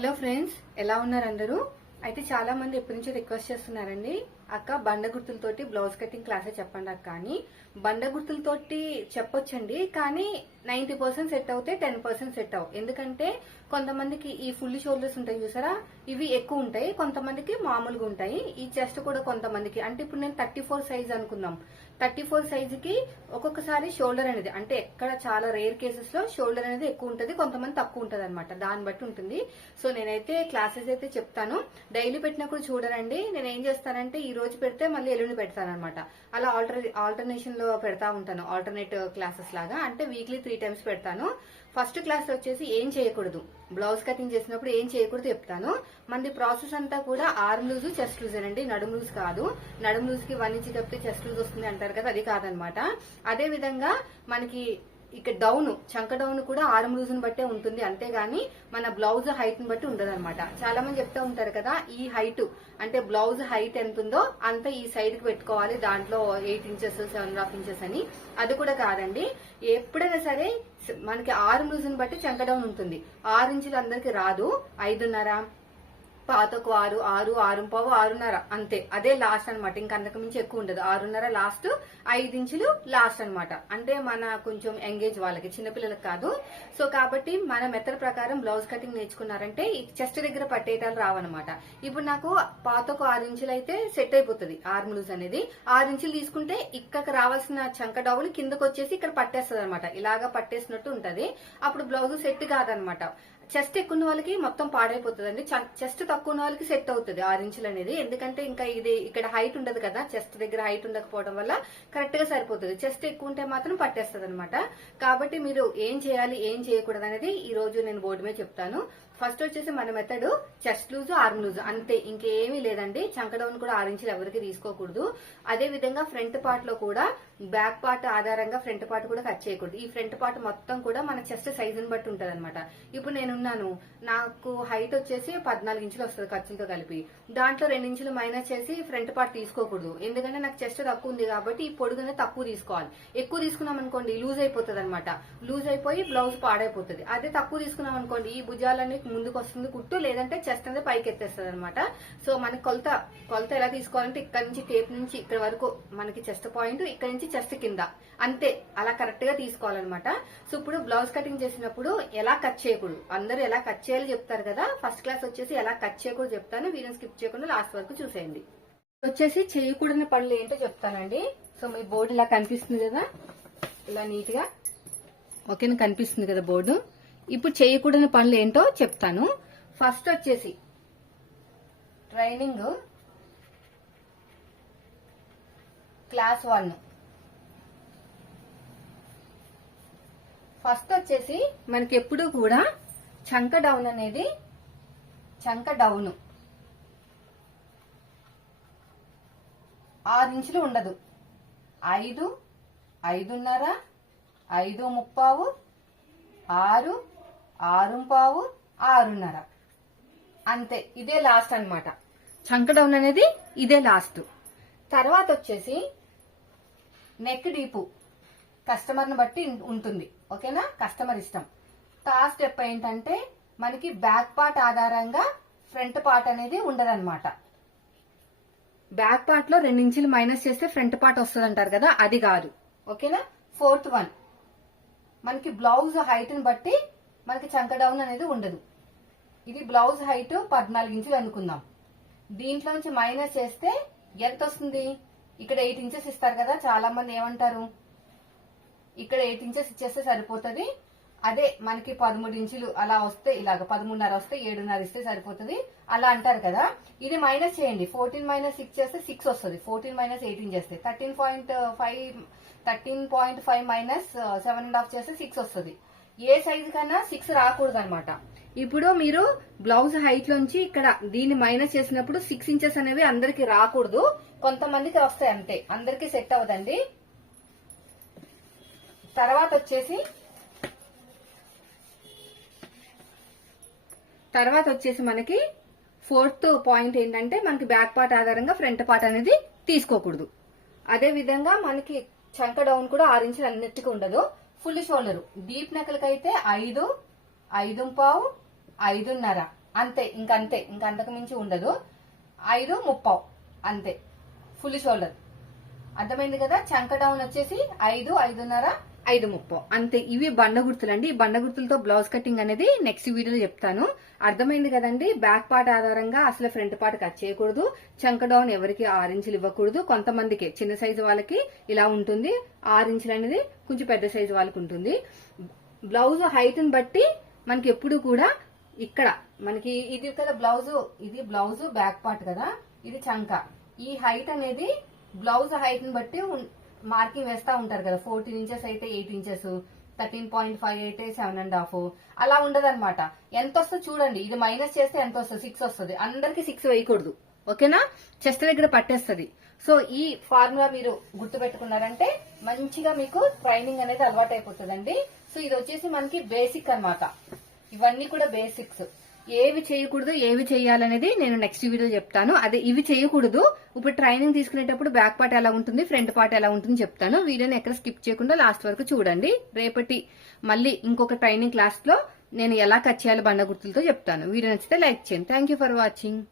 Hello friends ఎలా ఉన్నారు అందరూ? అయితే చాలా మంది ఎప్పటి నుంచో రిక్వెస్ట్ చేస్తున్నారండి. అక్క బండ గుర్తులతోటి బ్లౌజ్ కటింగ్ క్లాసే చెప్పండి అక్క అని. బండ గుర్తులతోటి చెప్పొచ్చండి కానీ నైన్టీ పర్సెంట్ సెట్ అవుతే టెన్ పర్సెంట్ సెట్ అవు ఎందుకంటే కొంతమందికి ఈ ఫుల్ షోల్డర్స్ ఉంటాయి చూసారా? ఇవి ఎక్కువ ఉంటాయి కొంతమందికి మామూలుగా ఉంటాయి. ఈ చెస్ట్ కూడా కొంతమందికి. అంటే ఇప్పుడు నేను థర్టీ ఫోర్ సైజ్ అనుకుందాం. థర్టీ ఫోర్ సైజుకి ఒక్కొక్కసారి షోల్డర్ అనేది అంటే ఎక్కడ చాలా రేర్ కేసెస్లో షోల్డర్ అనేది ఎక్కువ ఉంటుంది కొంతమంది తక్కువ ఉంటుంది అనమాట దాన్ని బట్టి ఉంటుంది. సో నేనైతే క్లాసెస్ అయితే చెప్తాను. డైలీ పెట్టినప్పుడు చూడరండి. నేను ఏం చేస్తానంటే ఈ రోజు పెడితే మళ్ళీ ఎల్లుండి పెడతాను అనమాట అలా ఆల్టర్ ఆల్టర్నేషన్లో పెడతా ఉంటాను ఆల్టర్నేట్ క్లాసెస్ లాగా. అంటే వీక్లీ త్రీ టైమ్స్ పెడతాను. ఫస్ట్ క్లాస్ వచ్చేసి ఏం చేయకూడదు. బ్లౌజ్ కటింగ్ చేసినప్పుడు ఏం చేయకూడదు చెప్తాను. మనది ప్రాసెస్ అంతా కూడా ఆర్మ్ లూజ్ చెస్ట్ లూజ్ అండి నడుము లూజ్ కాదు. నడుము లూజ్కి వన్ ఇంచ్ తప్పితే చెస్ట్ లూజ్ వస్తుంది అంటారు కదా అది కాదనమాట అదే విధంగా మనకి ఇక డౌన్ చంక డౌన్ కూడా ఆర్మ్ లూజ్ బట్టే ఉంటుంది. అంతేగాని మన బ్లౌజ్ హైట్ని బట్టి ఉండదు అనమాట చాలా మంది చెప్తా ఉంటారు కదా ఈ హైట్ అంటే బ్లౌజ్ హైట్ ఎంత ఉందో అంత ఈ సైడ్కి పెట్టుకోవాలి. దాంట్లో eight inches seven half inches అని. అది కూడా కాదండి. ఎప్పుడైనా సరే మనకి ఆరు లూజ్ బట్టి చంక డౌన్ ఉంటుంది. ఆరు ఇంచులు అందరికి రాదు. ఐదున్నర పాతకు ఆరు ఆరు ఆరు పావు ఆరున్నర. అంతే. అదే లాస్ట్ అనమాట ఇంకా అంతకు మించి ఎక్కువ ఉండదు. ఆరున్నర లాస్ట్ ఐదు ఇంచులు లాస్ట్ అన్నమాట. అంటే మన కొంచెం ఎంగేజ్ వాళ్ళకి చిన్నపిల్లలకు కాదు. సో కాబట్టి మన మెథడ్ ప్రకారం బ్లౌజ్ కటింగ్ నేర్చుకున్నారంటే ఈ చెస్ట్ దగ్గర పట్టేటాలు రావన్నమాట. ఇప్పుడు నాకు పాతకు ఆరు ఇంచులు అయితే సెట్ అయిపోతుంది ఆర్మ్ లూజ్ అనేది. ఆరు ఇంచులు తీసుకుంటే ఇక్కడికి రావాల్సిన చంక డౌలు కిందకు వచ్చేసి ఇక్కడ పట్టేస్తుంది అనమాట ఇలాగా పట్టేసినట్టు ఉంటది. అప్పుడు బ్లౌజ్ సెట్ కాదనమాట చెస్ట్ ఎక్కువ ఉన్న వాళ్ళకి మొత్తం పాడైపోతుందండి. చెస్ట్ తక్కువ ఉన్న వాళ్ళకి సెట్ అవుతుంది ఆరు ఇంచులు అనేది. ఎందుకంటే ఇంకా ఇది ఇక్కడ హైట్ ఉండదు కదా. చెస్ట్ దగ్గర హైట్ ఉండకపోవడం వల్ల కరెక్ట్గా సరిపోతుంది. చెస్ట్ ఎక్కువ ఉంటే మాత్రం పట్టేస్తుంది అనమాట కాబట్టి మీరు ఏం చేయాలి ఏం చేయకూడదు అనేది ఈ రోజు నేను బోర్డు మీద చెప్తాను. ఫస్ట్ వచ్చేసి మన method chest loose arm loose అంతే. ఇంకేమీ లేదండి. చంకడౌన్ కూడా ఆరు ఇంచులు ఎవరికి తీసుకోకూడదు. అదే విధంగా ఫ్రంట్ పార్ట్లో కూడా బ్యాక్ పార్ట్ ఆధారంగా ఫ్రంట్ పార్ట్ కూడా కట్ చేయకూడదు. ఈ ఫ్రంట్ పార్ట్ మొత్తం కూడా మన చెస్ట్ సైజుని బట్టి ఉంటుంది అనమాట ఇప్పుడు నేనున్నాను. నాకు హైట్ వచ్చేసి పద్నాలుగు ఇంచులు వస్తుంది ఖర్చులతో కలిపి. దాంట్లో రెండు ఇంచులు మైనస్ చేసి ఫ్రంట్ పార్ట్ తీసుకోకూడదు. ఎందుకంటే నాకు చెస్ట్ తక్కువ ఉంది కాబట్టి ఈ పొడుగునే తక్కువ తీసుకోవాలి. ఎక్కువ తీసుకున్నాం అనుకోండి లూజ్ అయిపోతుంది అనమాట లూజ్ అయిపోయి బ్లౌజ్ పాడైపోతుంది. అదే తక్కువ తీసుకున్నాం అనుకోండి ఈ భుజాలన్నీ ముందుకు వస్తుంది కుట్టు లేదంటే చెస్ట్ అనేది పైకి ఎత్తేస్తుంది అనమాట సో మనకి కొలత కొలత ఎలా తీసుకోవాలంటే ఇక్కడ నుంచి టేప్ నుంచి ఇక్కడ వరకు మనకి చెస్ట్ పాయింట్ ఇక్కడ నుంచి చెస్ట్ కింద. అంతే అలా కరెక్ట్గా తీసుకోవాలన్నమాట. సో ఇప్పుడు బ్లౌజ్ కటింగ్ చేసినప్పుడు ఎలా కట్ చేయకూడదు? అందరూ ఎలా కట్ చేయాలి చెప్తారు కదా. ఫస్ట్ క్లాస్ వచ్చేసి ఎలా కట్ చేయకూడదు చెప్తాను. వీడియో స్కిప్ చేయకుండా లాస్ట్ వరకు చూసేయండి. వచ్చేసి చేయకూడని పనులు ఏంటో చెప్తానండి. సో మీ బోర్డు ఇలా కనిపిస్తుంది కదా. ఇలా నీట్గా ఓకేనా? కనిపిస్తుంది కదా బోర్డు. ఇప్పుడు చేయకూడని పనులు ఏంటో చెప్తాను. ఫస్ట్ వచ్చేసి ట్రైనింగ్ క్లాస్ వన్. ఫస్ట్ వచ్చేసి మనకి ఎప్పుడు కూడా చంక డౌన్ అనేది చంక డౌన్ ఆరు ఇంచులు ఉండదు. ఐదు ఐదున్నర ఐదు ముప్పావు ఆరు ఆరు పావు ఆరున్నర. అంతే ఇదే లాస్ట్ అనమాట చంక డౌన్ అనేది ఇదే లాస్ట్ తర్వాత వచ్చేసి నెక్ డీపు కస్టమర్ని బట్టి ఉంటుంది. ఓకేనా? కస్టమర్ ఇష్టం. థర్డ్ స్టెప్ ఏంటంటే మనకి బ్యాక్ పార్ట్ ఆధారంగా ఫ్రంట్ పార్ట్ అనేది ఉండదన్నమాట. బ్యాక్ పార్ట్లో రెండు ఇంచులు మైనస్ చేస్తే ఫ్రంట్ పార్ట్ వస్తుంది అంటారు కదా అది కాదు. ఓకేనా? ఫోర్త్ వన్ మనకి బ్లౌజ్ హైట్ని బట్టి మనకి చంక డౌన్ అనేది ఉండదు. ఇది బ్లౌజ్ హైట్ పద్నాలుగు ఇంచులు అనుకుందాం. దీంట్లో నుంచి మైనస్ చేస్తే ఎంత వస్తుంది? ఇక్కడ ఎయిట్ ఇంచెస్ ఇస్తారు కదా చాలా మంది ఏమంటారు? ఇక్కడ ఎయిట్ ఇంచెస్ ఇచ్చేస్తే సరిపోతుంది. అదే మనకి పదమూడు ఇంచులు అలా వస్తే ఇలాగ పదమూడున్నర వస్తే ఏడున్నర ఇస్తే సరిపోతుంది. అలా అంటారు కదా. ఇది మైనస్ చేయండి. ఫోర్టీన్ మైనస్ సిక్స్ చేస్తే సిక్స్ వస్తుంది. ఫోర్టీన్ మైనస్ ఎయిటీన్ చేస్తే thirteen point five thirteen point five minus seven and half చేస్తే సిక్స్ వస్తుంది. ఏ సైజు కన్నా సిక్స్ రాకూడదు అనమాట ఇప్పుడు మీరు బ్లౌజ్ హైట్ లోంచి ఇక్కడ దీన్ని మైనస్ చేసినప్పుడు సిక్స్ ఇంచెస్ అనేవి అందరికి రాకూడదు. కొంతమందికి వస్తాయి అంతే. అందరికి సెట్ అవ్వదండి. తర్వాత వచ్చేసి తర్వాత వచ్చేసి మనకి ఫోర్త్ పాయింట్ ఏంటంటే మనకి బ్యాక్ పార్ట్ ఆధారంగా ఫ్రంట్ పార్ట్ అనేది తీసుకోకూడదు. అదే విధంగా మనకి చంక డౌన్ కూడా ఆరు ఇంచులు అన్నిటికీ ఉండదు. ఫుల్ షోల్డర్ డీప్ నెక్కలకైతే ఐదు ఐదు పావు ఐదున్నర. అంతే ఇంక అంతే ఇంక అంతకు మించి ఉండదు. ఐదు ముప్పావు. అంతే. ఫుల్ షోల్డర్ అర్థమైంది కదా? చంక డౌన్ వచ్చేసి ఐదు ఐదున్నర ఐదు ముప్పో. అంతే ఇవి బండ గుర్తులు అండి బండ గుర్తులతో బ్లౌజ్ కటింగ్ అనేది నెక్స్ట్ వీడియోలో చెప్తాను. అర్థమైంది కదండి? బ్యాక్ పార్ట్ ఆధారంగా అసలు ఫ్రంట్ పార్ట్ కట్ చేయకూడదు. చంక డౌన్ ఎవరికి ఆరు ఇంచులు ఇవ్వకూడదు. కొంతమందికి చిన్న సైజు వాళ్ళకి ఇలా ఉంటుంది. ఆరు అనేది కొంచెం పెద్ద సైజు వాళ్ళకి ఉంటుంది. బ్లౌజ్ హైట్ని బట్టి మనకి ఎప్పుడు కూడా ఇక్కడ మనకి ఇది కదా బ్లౌజ్ ఇది బ్లౌజ్ బ్యాక్ పార్ట్ కదా. ఇది చంక. ఈ హైట్ అనేది బ్లౌజ్ హైట్ని బట్టి మార్కింగ్ వేస్తా ఉంటారు కదా ఫోర్టీన్ ఇంచెస్ అయితే eight inches thirteen point five అయితే సెవెన్ అండ్ హాఫ్. అలా ఉండదన్నమాట. ఎంత వస్తుంది చూడండి ఇది మైనస్ చేస్తే ఎంత వస్తుంది? సిక్స్ వస్తుంది. అందరికి సిక్స్ వేయకూడదు. ఓకేనా? చెస్ట్ దగ్గర పట్టేస్తుంది. సో ఈ ఫార్ములా మీరు గుర్తు పెట్టుకున్నారంటే మంచిగా మీకు ట్రైనింగ్ అనేది అలవాటు అయిపోతుందండి సో ఇది వచ్చేసి మనకి బేసిక్ అన్నమాట. ఇవన్నీ కూడా బేసిక్స్ ఏవి చేయకూడదు ఏవి చేయాలనేది నేను నెక్స్ట్ వీడియో చెప్తాను. అదే ఇవి చేయకూడదు. ఇప్పుడు ట్రైనింగ్ తీసుకునేటప్పుడు బ్యాక్ పార్ట్ ఎలా ఉంటుంది ఫ్రంట్ పార్ట్ ఎలా ఉంటుంది చెప్తాను. వీడియోని ఎక్కడ స్కిప్ చేయకుండా లాస్ట్ వరకు చూడండి. రేపటి మళ్ళీ ఇంకొక ట్రైనింగ్ క్లాస్లో నేను ఎలా కట్ చేయాలి బండ గుర్తులతో చెప్తాను. వీడియో నచ్చితే లైక్ చేయండి. Thank for watching